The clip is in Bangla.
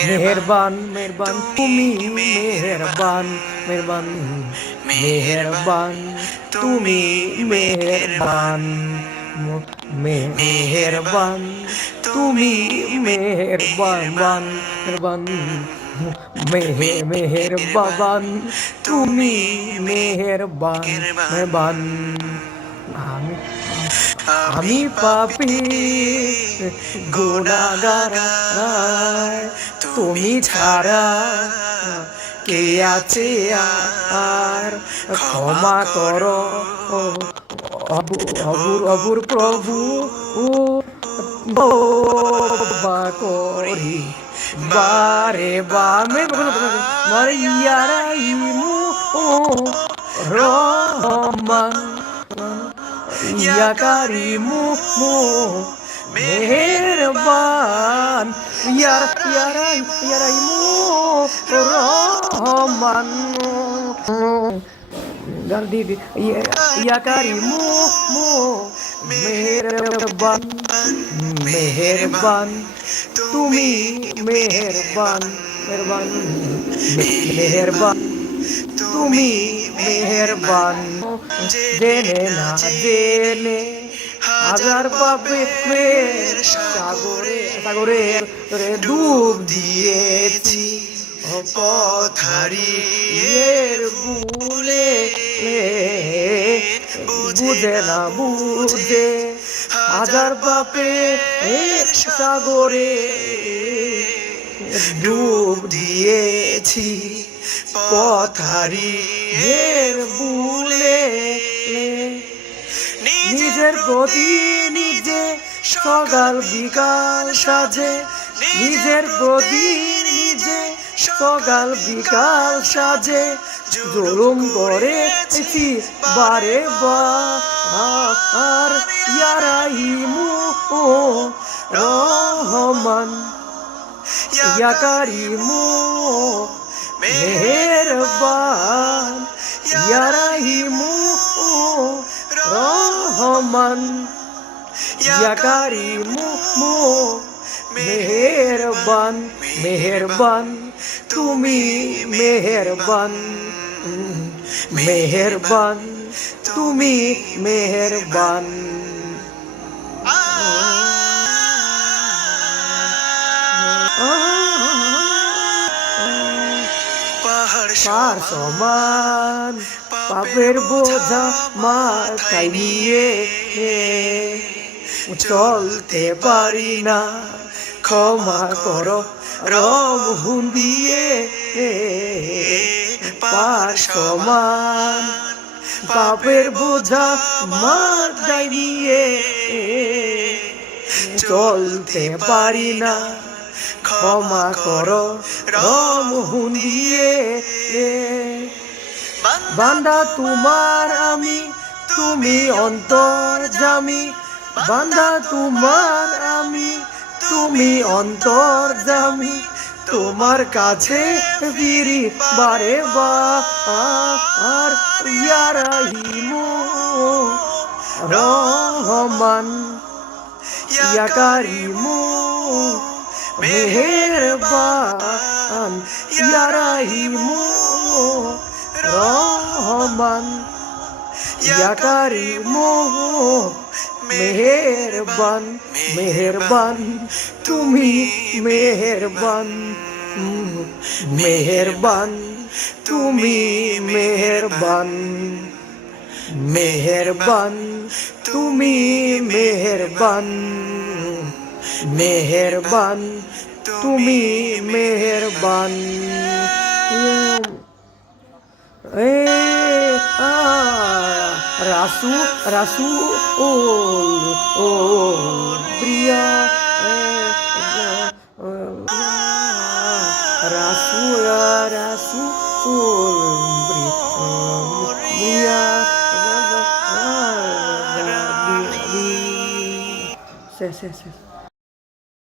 মেহেরবান মেহেরবান তুমি মেহেরবান মেহেরবান মেহেরবান তুমি মেহেরবান মেহেরবান তুমি মেহেরবান মেহেরবান মেহেরবান তুমি মেহেরবান মেহেরবান আমি আমি পাপী গুনাহগার তুমি ছাড়া কে আছে আর ক্ষমা করো অবুর প্রভু বা করি বারে বামে মারিয়ারাইমু রহমান ইয়া কারিমু মেহেরবান ইয়ারাইমু রহমান ইয়া কারিমু মেহেরবান মেহেরবান তুমি মেহেরবান মেহেরবান মেহেরবান তুমি মেহেরবান জেনে না জেনে হাজার পাপের সাগরে ডুব দিয়েছি পথারির বুলে বুঝে না বুঝে হাজার পাপের সাগরে ডুব দিয়েছি পথারির বুলে নিজের গতি নিজে সকাল বিকাল সাজে নিজের গতি নিজে সকাল বিকাল সাজে জুলুম করেছি বারে বার ইয়ারাইমু রহমান ইয়া কারিমু মেহেরবান ইয়ারাইমু রহমান ইয়া কারিমু মেহেরবান মেহেরবান তুমি মেহেরবান মেহেরবান তুমি মেহেরবান পাহাড় সমান পাপের বোঝা মাথায় নিয়ে চলতে পারি না ক্ষমা করো রব দিয়ে পাহাড় সমান পাপের বোঝা মাথায় নিয়ে চলতে পারি না ক্ষমা করো রব দিয়ে বান্দা তোমার আমি তুমি অন্তর্যামী বান্দা তোমার আমি তুমি অন্তর্যামী তোমার কাছে ফিরি বারে বার ইয়ারাইমু রহমান ইয়া কারিমু মেহেরবান ইয়ারাইমু রহমান ইয়া কারিমু মেহেরবান মেহেরবান তুমি মেহেরবান মেহেরবান তুমি মেহেরবান মেহেরবান তুমি মেহেরবান মেহেরবান তুমি মেহেরবান রাসু রাসু ও প্রিয়া রাসু রাসু প্রিয়া শেষ